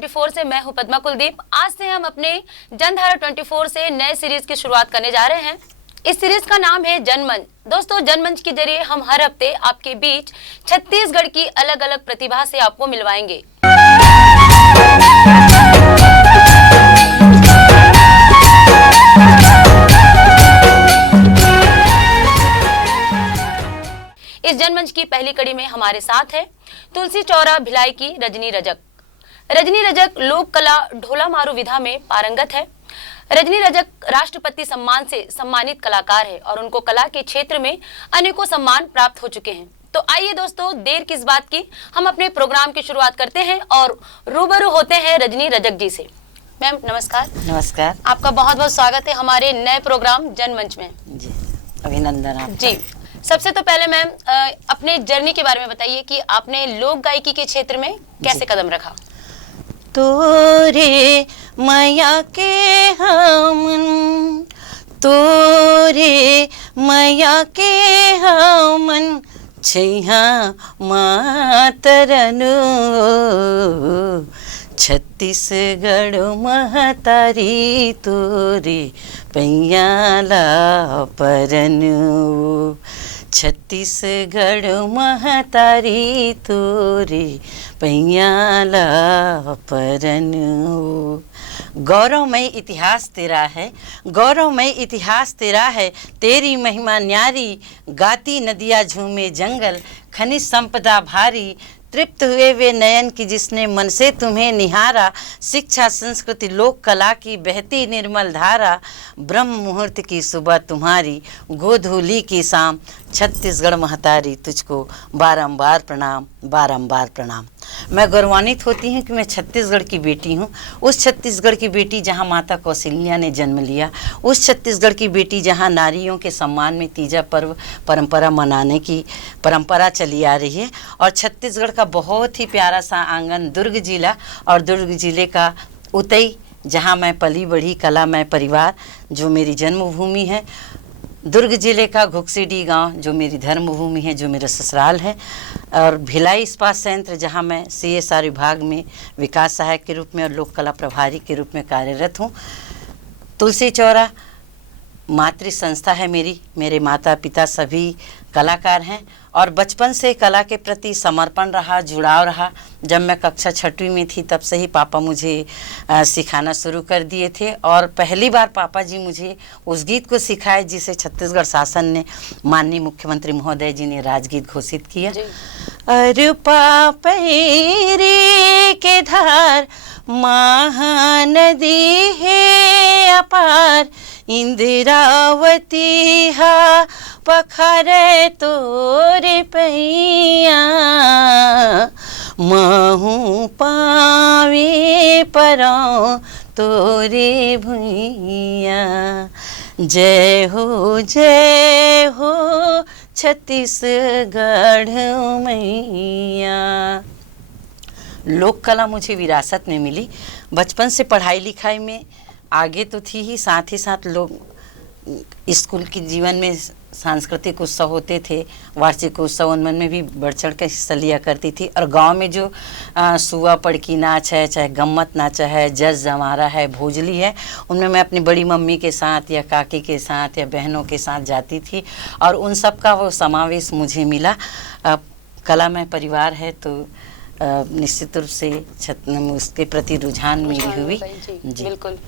24 से मैं हूं पद्मा कुलदीप। आज से हम अपने जनधारा 24 से नए सीरीज की शुरुआत करने जा रहे हैं। इस सीरीज का नाम है जनमंच। दोस्तों, जनमंच के जरिए हम हर हफ्ते आपके बीच छत्तीसगढ़ की अलग अलग प्रतिभा से आपको मिलवाएंगे। इस जनमंच की पहली कड़ी में हमारे साथ है तुलसी चौरा भिलाई की रजनी रजक। रजनी रजक लोक कला ढोला मारू विधा में पारंगत है। रजनी रजक राष्ट्रपति सम्मान से सम्मानित कलाकार है और उनको कला के क्षेत्र में अनेकों सम्मान प्राप्त हो चुके हैं। तो आइए दोस्तों, देर किस बात की, हम अपने प्रोग्राम की शुरुआत करते हैं और रूबरू होते हैं रजनी रजक जी से। मैम नमस्कार। नमस्कार। आपका बहुत बहुत स्वागत है हमारे नए प्रोग्राम जनमंच में। जी, अभिनंदन आपका। जी, सबसे तो पहले मैम अपने जर्नी के बारे में बताइए कि आपने लोक गायकी के क्षेत्र में कैसे कदम रखा। तोरे माया के हमन, तोरे माया के हमन छैहा मातरनु, छत्तीसगढ़ महतारी तोरे पैयाला परनु, छत्तीसगढ़ महतारी तोरे पैयाला परनु। गौरवमय इतिहास तेरा है, गौरवमय इतिहास तेरा है, तेरी महिमा न्यारी, गाती नदियाँ झूमे जंगल, खनिज संपदा भारी, तृप्त हुए वे नयन की जिसने मन से तुम्हें निहारा, शिक्षा संस्कृति लोक कला की बहती निर्मल धारा, ब्रह्म मुहूर्त की सुबह तुम्हारी, गोधूली की शाम, छत्तीसगढ़ महतारी तुझको बारंबार प्रणाम, बारंबार प्रणाम। मैं गौरवान्वित होती हूँ कि मैं छत्तीसगढ़ की बेटी हूँ, उस छत्तीसगढ़ की बेटी जहाँ माता कौशल्या ने जन्म लिया, उस छत्तीसगढ़ की बेटी जहाँ नारियों के सम्मान में तीजा पर्व परंपरा मनाने की परंपरा चली आ रही है। और छत्तीसगढ़ का बहुत ही प्यारा सा आंगन दुर्ग जिला, और दुर्ग जिले का उतई जहाँ मैं पली बढ़ी, कलामय परिवार जो मेरी जन्मभूमि है, दुर्ग जिले का घुक्सीडी गांव जो मेरी धर्मभूमि है, जो मेरा ससुराल है, और भिलाई इस्पात संयंत्र जहां मैं CSR विभाग में विकास सहायक के रूप में और लोक कला प्रभारी के रूप में कार्यरत हूं। तुलसी चौरा मातृ संस्था है मेरी, मेरे माता पिता सभी कलाकार हैं और बचपन से कला के प्रति समर्पण रहा, जुड़ाव रहा। जब मैं कक्षा 6वीं में थी तब से ही पापा मुझे सिखाना शुरू कर दिए थे और पहली बार पापा जी मुझे उस गीत को सिखाए जिसे छत्तीसगढ़ शासन ने, माननीय मुख्यमंत्री महोदय जी ने राजगीत घोषित किया। अरुपा पैरी के धार महानदी है अपार, इंद्रावती हा पखरे तोरे पैया, महू पावे परां तोरे भुइया, जय हो छत्तीसगढ़ मैया। लोक कला मुझे विरासत में मिली। बचपन से पढ़ाई लिखाई में आगे तो थी ही, साथ लोग स्कूल के जीवन में सांस्कृतिक उत्सव होते थे, वार्षिक उत्सव, उनमें में भी बढ़ चढ़ कर हिस्सा लिया करती थी। और गांव में जो सुआ पड़की नाच है, चाहे गम्मत नाच है, जस जमारा है, भोजली है, उनमें मैं अपनी बड़ी मम्मी के साथ या काकी के साथ या बहनों के साथ जाती थी और उन सब का वो समावेश मुझे मिला। कला में परिवार है तो निश्चित रूप से उसके प्रति रुझान मेरी हुई। जी बिल्कुल।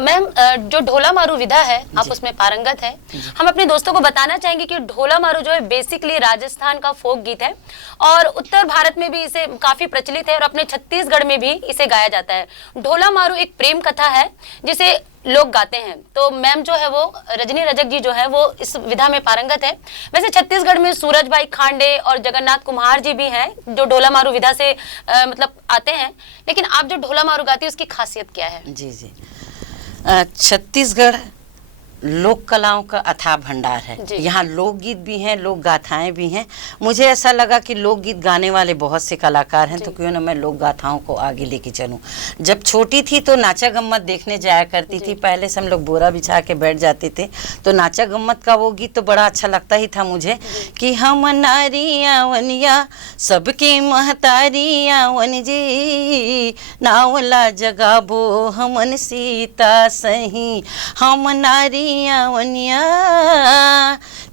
मैम, जो ढोला मारू विधा है आप उसमें पारंगत है। हम अपने दोस्तों को बताना चाहेंगे कि ढोला मारू जो है बेसिकली राजस्थान का फोक गीत है और उत्तर भारत में भी इसे काफी प्रचलित है और अपने छत्तीसगढ़ में भी इसे गाया जाता है। ढोला मारू एक प्रेम कथा है जिसे लोग गाते हैं। तो मैम जो है वो रजनी रजक जी जो है वो इस विधा में पारंगत है। वैसे छत्तीसगढ़ में सूरज भाई खांडे और जगन्नाथ कुमार जी भी हैं जो ढोला मारू विधा से मतलब आते हैं, लेकिन आप जो ढोला मारू गाती है उसकी खासियत क्या है? जी, छत्तीसगढ़ लोक कलाओं का अथाह भंडार है। जी। यहाँ लोकगीत भी हैं, लोक गाथाएं भी हैं। मुझे ऐसा लगा कि लोकगीत गाने वाले बहुत से कलाकार हैं, तो क्यों ना मैं लोक गाथाओं को आगे लेके चलूं। जब छोटी थी तो नाचा गम्मत देखने जाया करती थी। पहले से हम लोग बोरा बिछा के बैठ जाते थे, तो नाचा गम्मत का वो गीत तो बड़ा अच्छा लगता ही था मुझे कि हम नारियां वनिया सबके महतारियां वन जी, नावला जगाबो हमन सीता सही, हम नारियां वनिया।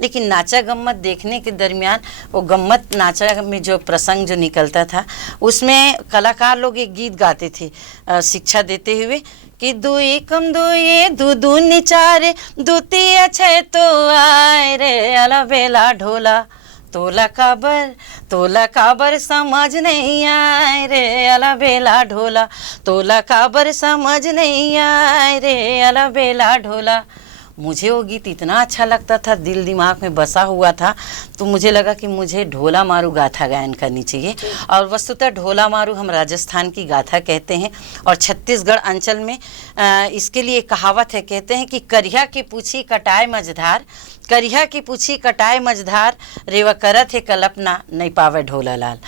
लेकिन नाचा गम्मत देखने के दरमियान वो गम्मत नाचा में जो प्रसंग जो निकलता था, उसमें कलाकार लोग एक गीत गाते थे शिक्षा देते हुए कि दू एकम दू ये दू दू निचारे दूतिया छे तो आए रे अला बेला ढोला, तोला काबर समझ नहीं आए रे अला बेला ढोला, तोला काबर समझ नहीं आए रे अला बेला ढोला। मुझे वो गीत इतना अच्छा लगता था, दिल दिमाग में बसा हुआ था, तो मुझे लगा कि मुझे ढोला मारू गाथा गायन करनी चाहिए। और वस्तुतः ढोला मारू हम राजस्थान की गाथा कहते हैं, और छत्तीसगढ़ अंचल में इसके लिए कहावत है, कहते हैं कि करिया की पूछी कटाए मझधार, करिया की पूछी कटाए मझधार, रेवा करत है कल्पना नहीं पावे ढोला लाल।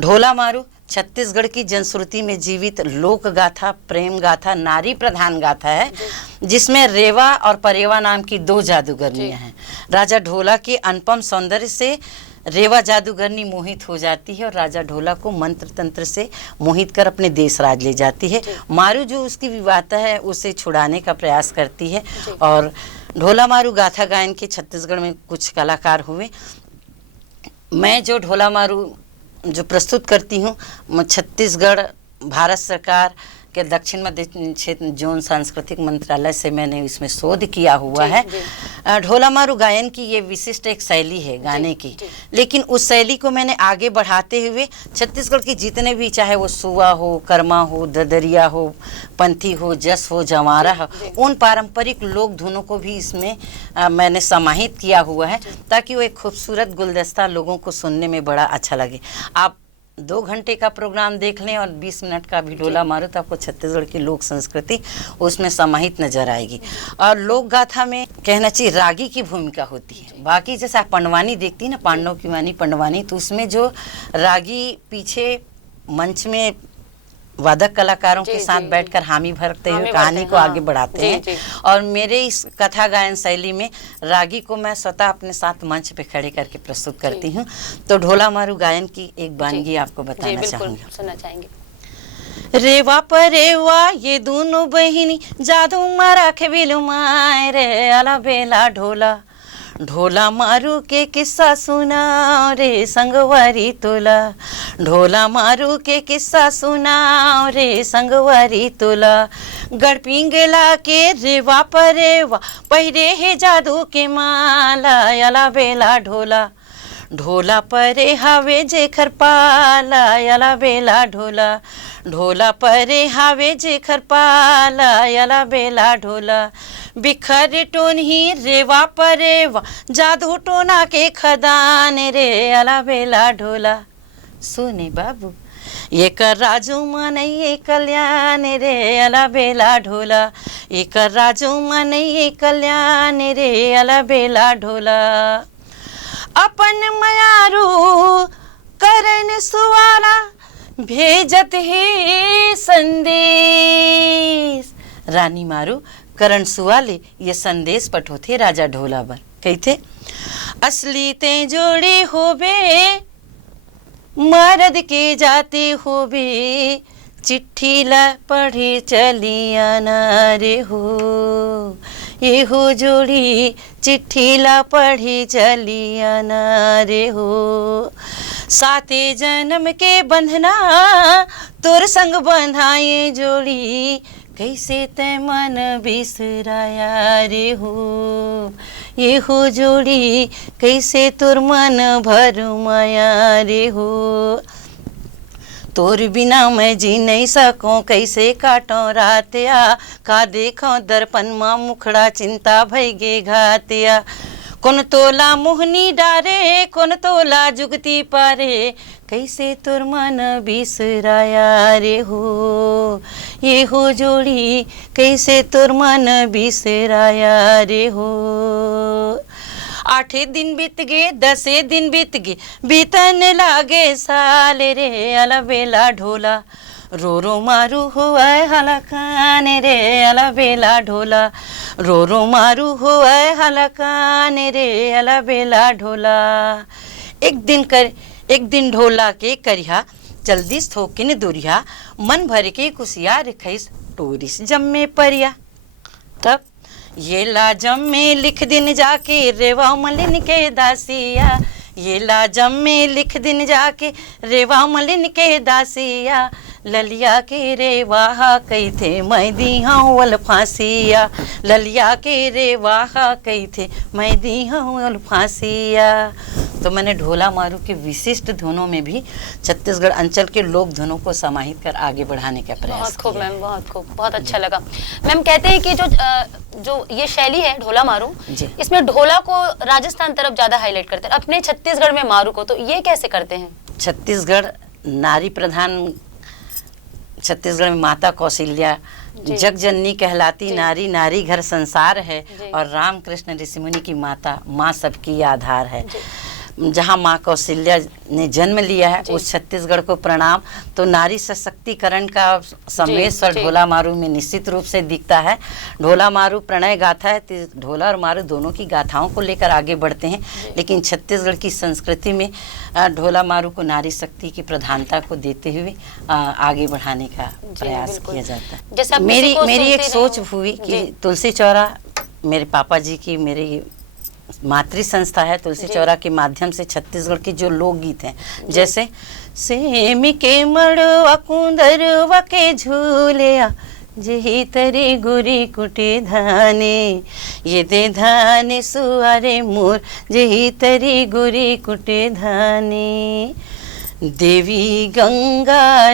ढोला मारू छत्तीसगढ़ की जनश्रुति में जीवित लोक गाथा, प्रेम गाथा, नारी प्रधान गाथा है, जिसमें रेवा और परेवा नाम की दो जादूगरनियां हैं। राजा ढोला के अनुपम सौंदर्य से रेवा जादूगरनी मोहित हो जाती है और राजा ढोला को मंत्र तंत्र से मोहित कर अपने देश राज ले जाती है। मारू जो उसकी विवाहता है उसे छुड़ाने का प्रयास करती है। और ढोला मारू गाथा गायन के छत्तीसगढ़ में कुछ कलाकार हुए। मैं जो ढोला मारू जो प्रस्तुत करती हूँ, छत्तीसगढ़ भारत सरकार के दक्षिण मध्य क्षेत्र जोन सांस्कृतिक मंत्रालय से मैंने इसमें शोध किया हुआ है। ढोला मारू गायन की ये विशिष्ट एक शैली है गाने की, लेकिन उस शैली को मैंने आगे बढ़ाते हुए छत्तीसगढ़ की जितने भी, चाहे वो सुआ हो, कर्मा हो, ददरिया हो, पंथी हो, जस हो, जवारा हो, उन पारंपरिक लोक धुनों को भी इसमें मैंने समाहित किया हुआ है, ताकि वो एक खूबसूरत गुलदस्ता लोगों को सुनने में बड़ा अच्छा लगे। आप 2 घंटे का प्रोग्राम देख लें और 20 मिनट का भी ढोला मारो तो आपको छत्तीसगढ़ की लोक संस्कृति उसमें समाहित नजर आएगी। और लोक गाथा में कहना चाहिए रागी की भूमिका होती है। बाकी जैसे आप पंडवानी देखती है ना, पांडव की वाणी पंडवानी, तो उसमें जो रागी पीछे मंच में वादक कलाकारों के साथ बैठकर हामी भरते हुए कहानी को आगे बढ़ाते हैं। और मेरे इस कथा गायन शैली में रागी को मैं स्वतः अपने साथ मंच पे खड़े करके प्रस्तुत करती हूँ। तो ढोला मारू गायन की एक वानगी आपको बताना चाहूँगी, सुनना चाहेंगे। रेवा परेवा ये दोनों बहिनी जादू मारा खेबिलु माय रे अला बेला ढोला, ढोला मारू के किस्सा सुनाओ रे संगवारी तोला, ढोला मारू के किस्सा सुनाओ रे संगवारी तोला। गढ़पिंगला के रेवा परेवा पहिरे है जादू के माला अला बेला ढोला, ढोला परे हावे जेखर पाला अला बेला ढोला, ढोला परे हावे जेखर पाला अला बेला ढोला। बिखर टोनही रेवा परेवा जादू टोना के खदान रे अला बेला ढोला। सुने बाबू ये कर राजू मनैये कल्याण रे अला बेला ढोला, ये कर राजू मनैये कल्याण रे अला बेला ढोला। अपन मयारू करन सुवाला भेजत ही संदेश, रानी मारू करण सुवाले ये संदेश पठोथे राजा ढोला बर। कहते असली ते जोड़ी होबे मर्द के जाते होबे, चिट्ठी ला पढ़े चलिया नारे हो, ये हो जोड़ी चिट्ठी ला पढ़े चलिया नारे हो। साते जन्म के बंधना तोर संग बंधाए जोड़ी, कैसे ते मन बिसराया रे हो, ये हो जोड़ी कैसे तोर मन भर माया रे हो। तोर बिना मैं जी नहीं सकूं कैसे काटों रातिया, का देखो दर्पण माँ मुखड़ा चिंता भैगे घातिया। कौन तोला मोहनी डारे कौन तोला जुगती पारे, कैसे तोर मन बिसराया रे हो, ये हो जोड़ी कैसे तोर मन बिसराया रे हो। 8 दिन बीत गए 10 दिन बीत गए बीतन लागे साल रे अलबेला ढोला रो रो मारू हुआ हलकान रे अलबेला ढोला रो रो मारू हुआ हलकान रे अलबेला ढोला। एक दिन ढोला के करिया जल्दी थोकिन दुरिया मन भर के कुसियार खैस टूरिस जम्मे परिया। तब ये लाजम में लिख दिन जाके रेवा मलिन के दासिया ये लाजम में लिख दिन जाके रेवा मलिन के दासिया ललिया के रे वाहा कही थे मैं दी हाँ वल फांसिया ललिया के रे वाहा कही थे मैं दी हाँ वल फांसिया। तो मैंने ढोला मारू के विशिष्ट धुनों में भी छत्तीसगढ़ अंचल के लोक धुनों को समाहित कर आगे बढ़ाने का प्रयास बहुत खूब किया। मैम, बहुत खूब, बहुत अच्छा लगा। मैम कहते हैं कि जो ये शैली है ढोला मारू, इसमें ढोला को राजस्थान तरफ ज्यादा हाईलाइट करते हैं, अपने छत्तीसगढ़ में मारू को, तो ये कैसे करते हैं? छत्तीसगढ़ नारी प्रधान, छत्तीसगढ़ में माता कौशल्या जग जननी कहलाती नारी, नारी घर संसार है और रामकृष्ण ऋषिमुनि की माता, माँ सबकी आधार है। जहाँ माँ कौशल्या ने जन्म लिया है उस छत्तीसगढ़ को प्रणाम। तो नारी सशक्तिकरण का संदेश और ढोला मारू में निश्चित रूप से दिखता है। ढोला मारू प्रणय गाथा है, तो ढोला और मारू दोनों की गाथाओं को लेकर आगे बढ़ते हैं, लेकिन छत्तीसगढ़ की संस्कृति में ढोला मारू को नारी शक्ति की प्रधानता को देते हुए आगे बढ़ाने का प्रयास किया जाता है। जैसे मेरी एक सोच हुई कि तुलसी चौरा मेरे पापा जी की मेरी मातृ संस्था है, तुलसी चौरा के माध्यम से छत्तीसगढ़ के जो लोकगीत हैं, जैसे सेमी के मड़वा कुंदरवा के झूलिया जही तरी गुरी कुटे धाने ये दे धाने सुआरे मोर जही तरी गुरी कुटे धाने। देवी गंगा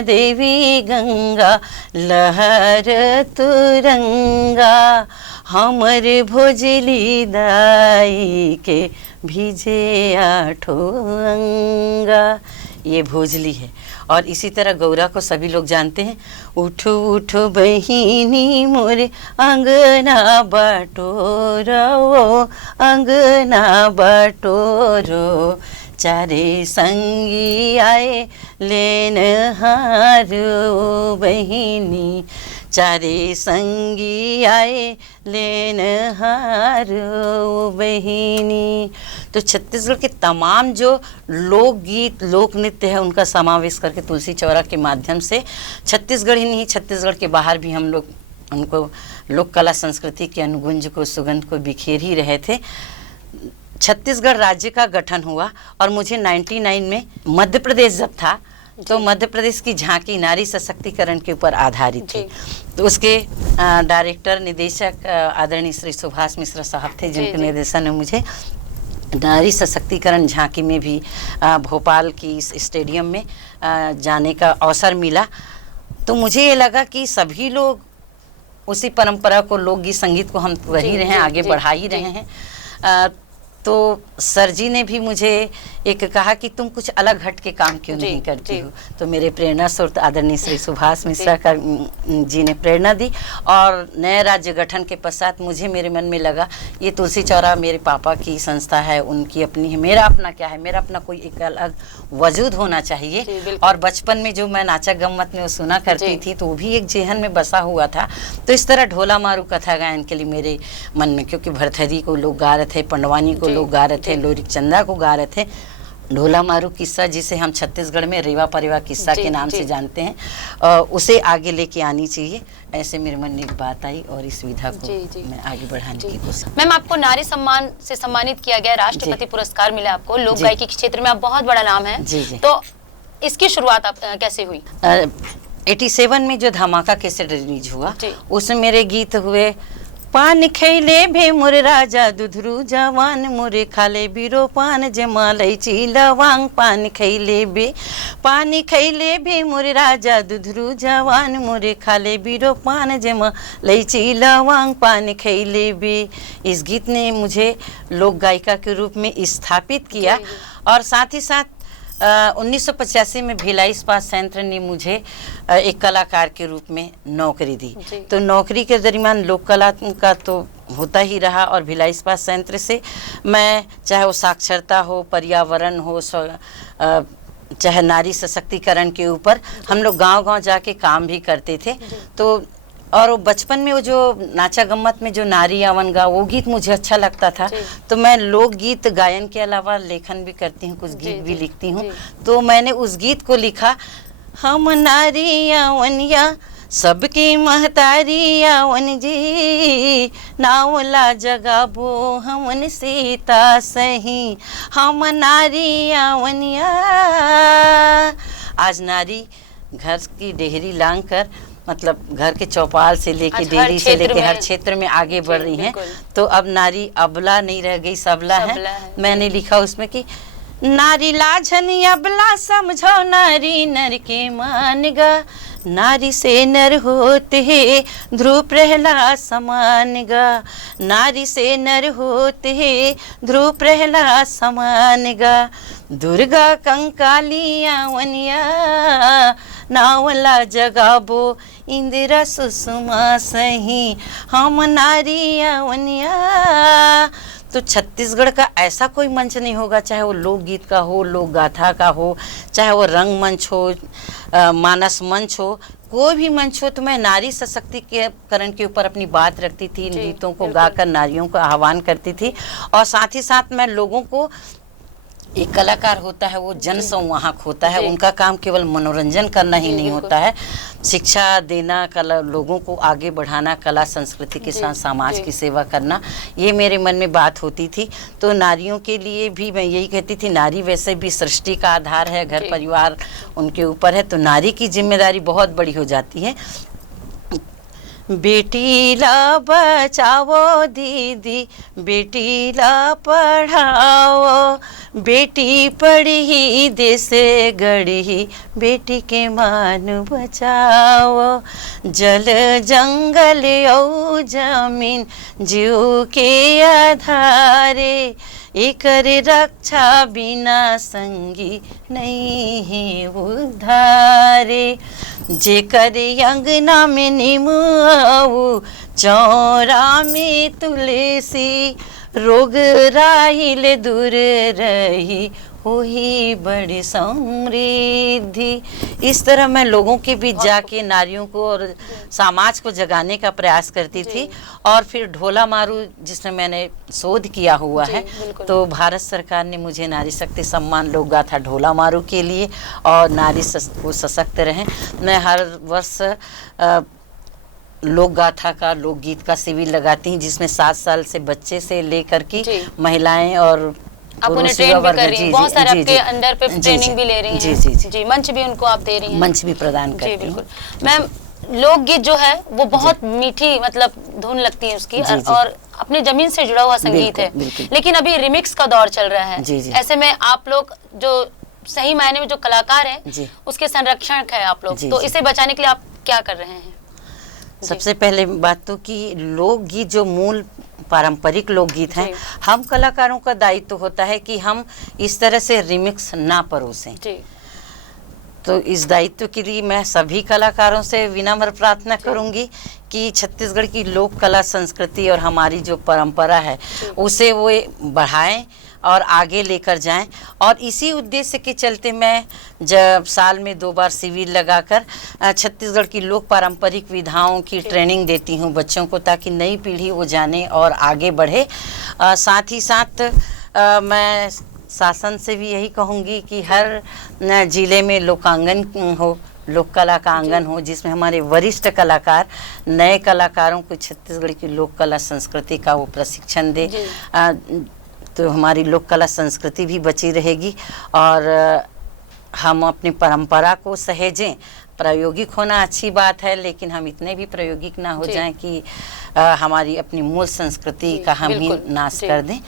लहर तुरंगा हमर भोजली दाई के भिजे आठो अंगा, ये भोजली है। और इसी तरह गौरा को सभी लोग जानते हैं, उठो उठो बहिनी मोरे अंगना बटोरो अंगना बटोरो चारे संगी आए लेन हारो बहिनी चारे संगी आए लेन हारो बहिनी। तो छत्तीसगढ़ के तमाम जो लोकगीत लोक नृत्य है उनका समावेश करके तुलसी चौरा के माध्यम से छत्तीसगढ़ ही नहीं, छत्तीसगढ़ के बाहर भी हम लोग उनको लोक कला संस्कृति के अनुगुंज को सुगंध को बिखेर ही रहे थे। छत्तीसगढ़ राज्य का गठन हुआ और मुझे 99 में मध्य प्रदेश जब था तो मध्य प्रदेश की झांकी नारी सशक्तिकरण के ऊपर आधारित थी। तो उसके डायरेक्टर निदेशक आदरणीय श्री सुभाष मिश्रा साहब थे, जिनके निर्देशन में मुझे नारी सशक्तिकरण झांकी में भी भोपाल की इस स्टेडियम में जाने का अवसर मिला। तो मुझे ये लगा कि सभी लोग उसी परंपरा को, लोकगीत संगीत को हम वही रहे हैं, आगे बढ़ा ही रहे हैं। तो सर जी ने भी मुझे एक कहा कि तुम कुछ अलग हट के काम क्यों नहीं करती हो। तो मेरे प्रेरणा स्रोत आदरणीय श्री सुभाष मिश्रा का जी ने प्रेरणा दी और नए राज्य गठन के पश्चात मुझे मेरे मन में लगा ये तुलसी चौरा मेरे पापा की संस्था है, उनकी अपनी है, मेरा अपना क्या है, मेरा अपना कोई एक अलग वजूद होना चाहिए। और बचपन में जो मैं नाचा गम्मत में वो सुना करती थी तो वो भी एक जेहन में बसा हुआ था। तो इस तरह ढोला मारू कथा गायन के लिए मेरे मन में, क्योंकि भरथरी को लोग गा रहे थे, पंडवानी को लोग गा रहे थे, लोरिक चंदा को गा रहे थे, ढोला मारू किस्सा जिसे हम छत्तीसगढ़ में रेवा परिवार किस्सा के नाम से जानते हैं, उसे आगे लेके आनी चाहिए। ऐसे मेरे मन में एक बात आई और इस विधा को मैं आगे बढ़ाने की कोशिश। मैम, आपको नारी सम्मान से सम्मानित किया गया, राष्ट्रपति पुरस्कार मिला आपको, लोक गायकी के क्षेत्र में आप बहुत बड़ा नाम है। तो इसकी शुरुआत आप कैसे हुई? 87 में जो धमाका कैसेट रिलीज हुआ उसमें मेरे गीत हुए, पान खैले भे मोरे राजा दुधरू जवान मोरे खाले बीरो पान जमा लैची लवांग, पान खैले भे मोरे राजा दुधरू जवान मोरे खाले बीरो पान जमा लैची लवांग, पान खैले बे। इस गीत ने मुझे लोक गायिका के रूप में स्थापित किया और साथ ही साथ 1985 में भिलाई इस्पात संयंत्र ने मुझे एक कलाकार के रूप में नौकरी दी। तो नौकरी के दरमियान लोक कला का तो होता ही रहा, और भिलाई इस्पात संयंत्र से मैं, चाहे वो साक्षरता हो, पर्यावरण हो, चाहे नारी सशक्तिकरण के ऊपर हम लोग गांव-गांव जाके काम भी करते थे। तो और वो बचपन में वो जो नाचा गम्मत में जो नारी आवन गा, वो गीत मुझे अच्छा लगता था। तो मैं लोक गीत गायन के अलावा लेखन भी करती हूँ, कुछ गीत भी लिखती हूँ। तो मैंने उस गीत को लिखा, हम नारी आवनिया सबकी महतारी आवन जी, नावला जगाबो हमन सीता सही, हम नारी आवनिया। आज नारी घर की डेहरी लांग कर, मतलब घर के चौपाल से लेके डेयरी से लेके हर क्षेत्र में आगे बढ़ रही हैं। तो अब नारी अबला नहीं रह गई, सबला है। मैंने लिखा उसमें कि नारी लाजन अबला समझो, नारी नर के मान गा, नारी से नर होते हैं ध्रुव प्रहलाद समान गा, नारी से नर होते हैं ध्रुव प्रहलाद समान गा, दुर्गा कंकाली आवनिया, नावला जगाबो इंदिरा सुषमा सही, हम नारी आवनिया। तो छत्तीसगढ़ का ऐसा कोई मंच नहीं होगा, चाहे वो लोकगीत का हो, लोक गाथा का हो, चाहे वो रंगमंच हो, मानस मंच हो, कोई भी मंच हो, तो मैं नारी सशक्तिकरण के ऊपर अपनी बात रखती थी। इन गीतों को गाकर नारियों का आह्वान करती थी, और साथ ही साथ मैं लोगों को, एक कलाकार होता है वो जन संवाहक होता है, उनका काम केवल मनोरंजन करना ही नहीं होता है, शिक्षा देना, कला, लोगों को आगे बढ़ाना, कला संस्कृति के साथ समाज की सेवा करना, ये मेरे मन में बात होती थी। तो नारियों के लिए भी मैं यही कहती थी, नारी वैसे भी सृष्टि का आधार है, घर परिवार उनके ऊपर है, तो नारी की जिम्मेदारी बहुत बड़ी हो जाती है। बेटी ला बचाओ दीदी, बेटी ला पढ़ाओ, बेटी पढ़ी देश गढ़ी, बेटी के मान बचाओ, जल जंगल औ जमीन जीव के आधारे, एकर रक्षा बिना संगी नहीं है उधारे, जेकर अंगना में नीम आऊ, चौरा में तुलसी, रोग राहिल दूर रही, वही बड़ी समृद्धि। इस तरह मैं लोगों के बीच जाके नारियों को और समाज को जगाने का प्रयास करती थी। और फिर ढोला मारू, जिसमें मैंने शोध किया हुआ है, तो भारत सरकार ने मुझे नारी शक्ति सम्मान लोक गाथा ढोला मारू के लिए, और नारी को सशक्त रहें, मैं हर वर्ष लोक गाथा का, लोकगीत का शिविर लगाती हूँ, जिसमें 7 साल से बच्चे से लेकर के महिलाएं और आप उन्हें ट्रेन भी कर रही हैं, बहुत सारे आपके अंडर पे ट्रेनिंग भी ले रही हैं। जी, मंच भी उनको आप दे रही हैं, मंच भी प्रदान करती हूँ। मैम, लोकगीत जो है वो बहुत मीठी, मतलब धुन लगती है उसकी, और अपनी जमीन से जुड़ा हुआ संगीत है, लेकिन अभी रिमिक्स का दौर चल रहा है। ऐसे में आप लोग जो सही मायने में जो कलाकार हैं, उसके संरक्षक है आप लोग, तो इसे बचाने के लिए आप क्या कर रहे हैं? सबसे पहले बात तो कि लोकगीत जो मूल पारंपरिक लोकगीत हैं, हम कलाकारों का दायित्व होता है कि हम इस तरह से रिमिक्स ना परोसें। तो इस दायित्व के लिए मैं सभी कलाकारों से विनम्र प्रार्थना करूंगी कि छत्तीसगढ़ की लोक कला संस्कृति और हमारी जो परंपरा है उसे वो बढ़ाएं और आगे लेकर जाएं। और इसी उद्देश्य के चलते मैं जब साल में 2 बार शिविर लगाकर छत्तीसगढ़ की लोक पारंपरिक विधाओं की ट्रेनिंग देती हूं बच्चों को, ताकि नई पीढ़ी वो जाने और आगे बढ़े। साथ ही साथ मैं शासन से भी यही कहूँगी कि हर जिले में लोकांगन हो, लोक कला का आंगन हो, जिसमें हमारे वरिष्ठ कलाकार नए कलाकारों को छत्तीसगढ़ की लोक कला संस्कृति का वो प्रशिक्षण दे, तो हमारी लोक कला संस्कृति भी बची रहेगी और हम अपनी परंपरा को सहेजें। प्रायोगिक होना अच्छी बात है, लेकिन हम इतने भी प्रायोगिक ना हो जाएं कि हमारी अपनी मूल संस्कृति का हम ही नाश कर दें।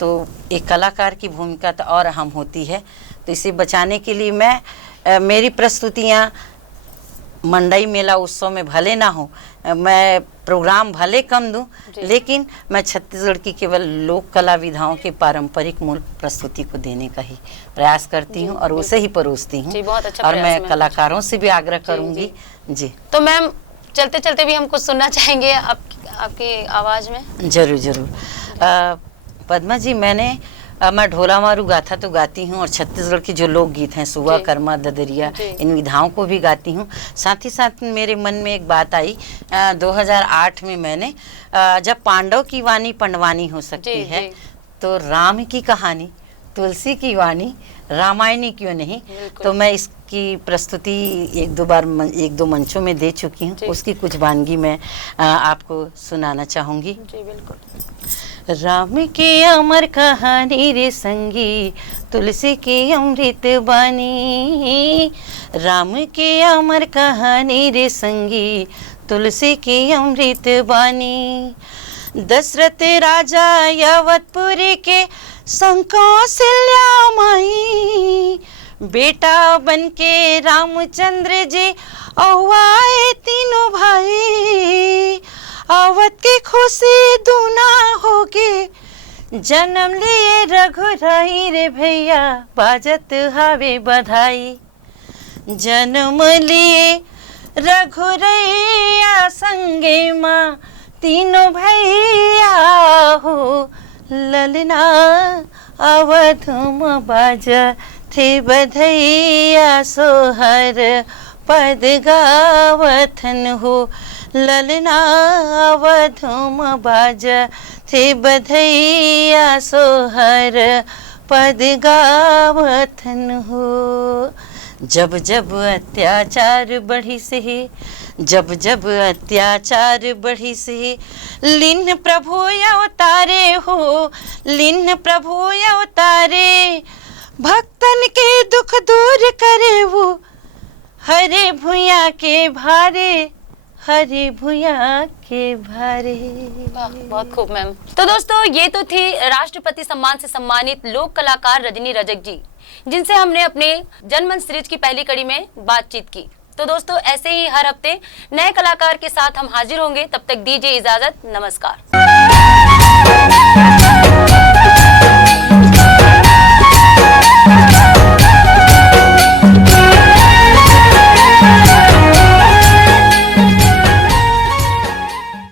तो एक कलाकार की भूमिका तो और अहम होती है। तो इसे बचाने के लिए मैं मेरी प्रस्तुतियाँ मंडई मेला उत्सव में भले ना हो, मैं प्रोग्राम भले कम दूं, लेकिन मैं छत्तीसगढ़ की केवल लोक कला विधाओं के पारंपरिक मूल प्रस्तुति को देने का ही प्रयास करती हूं और उसे ही परोसती हूं। बहुत अच्छा और प्रयास मैं मैम। कलाकारों से भी आग्रह करूंगी जी। तो मैम चलते चलते भी हम कुछ सुनना चाहेंगे आपकी आवाज में। जरूर जरूर। पद्मा जी, मैं ढोला मारू गाथा तो गाती हूँ और छत्तीसगढ़ के जो लोकगीत हैं, सुआ, कर्मा, ददरिया, इन विधाओं को भी गाती हूँ। साथ ही साथ मेरे मन में एक बात आई, 2008 में मैंने जब पांडव की वाणी पंडवानी हो सकती है, तो राम की कहानी तुलसी की वाणी रामायणी क्यों नहीं, तो मैं इसकी प्रस्तुति एक दो मंचों में दे चुकी हूँ। उसकी कुछ वानगी मैं आपको सुनाना चाहूँगी। जी बिल्कुल। राम की अमर कहानी रे संगी, तुलसी की अमृत बानी। राम की अमर कहानी रे संगी, तुलसी की अमृत बानी। दशरथ राजा यावतपुरी के संकौशल्या माई, बेटा बन के रामचंद्र जी औवाए तीनों भाई। अवध की खुशी दूना होगे, जन्म लिए रघुराई रे भैया, बाजत हावे बधाई। जन्म लिए रघुरैया संगे माँ, तीनों भैया हो ललना। अवध में बाजा थे बधैया, सोहर पद गावथन हो ललना। अवध में बाजा थे बधैया, सोहर पद गावथन हो। जब जब अत्याचार बढ़ी से, जब जब अत्याचार बढ़ी से, लीन प्रभु अवतारे हो, लीन प्रभु अवतारे। भक्तन के दुख दूर करे वो, हरे भुइया के भारे, हरे भुइया के भारे। बहुत खूब मैम। तो दोस्तों, ये तो थी राष्ट्रपति सम्मान से सम्मानित लोक कलाकार रजनी रजक जी, जिनसे हमने अपने जनमन सीरीज की पहली कड़ी में बातचीत की। तो दोस्तों, ऐसे ही हर हफ्ते नए कलाकार के साथ हम हाजिर होंगे। तब तक दीजिए इजाजत, नमस्कार।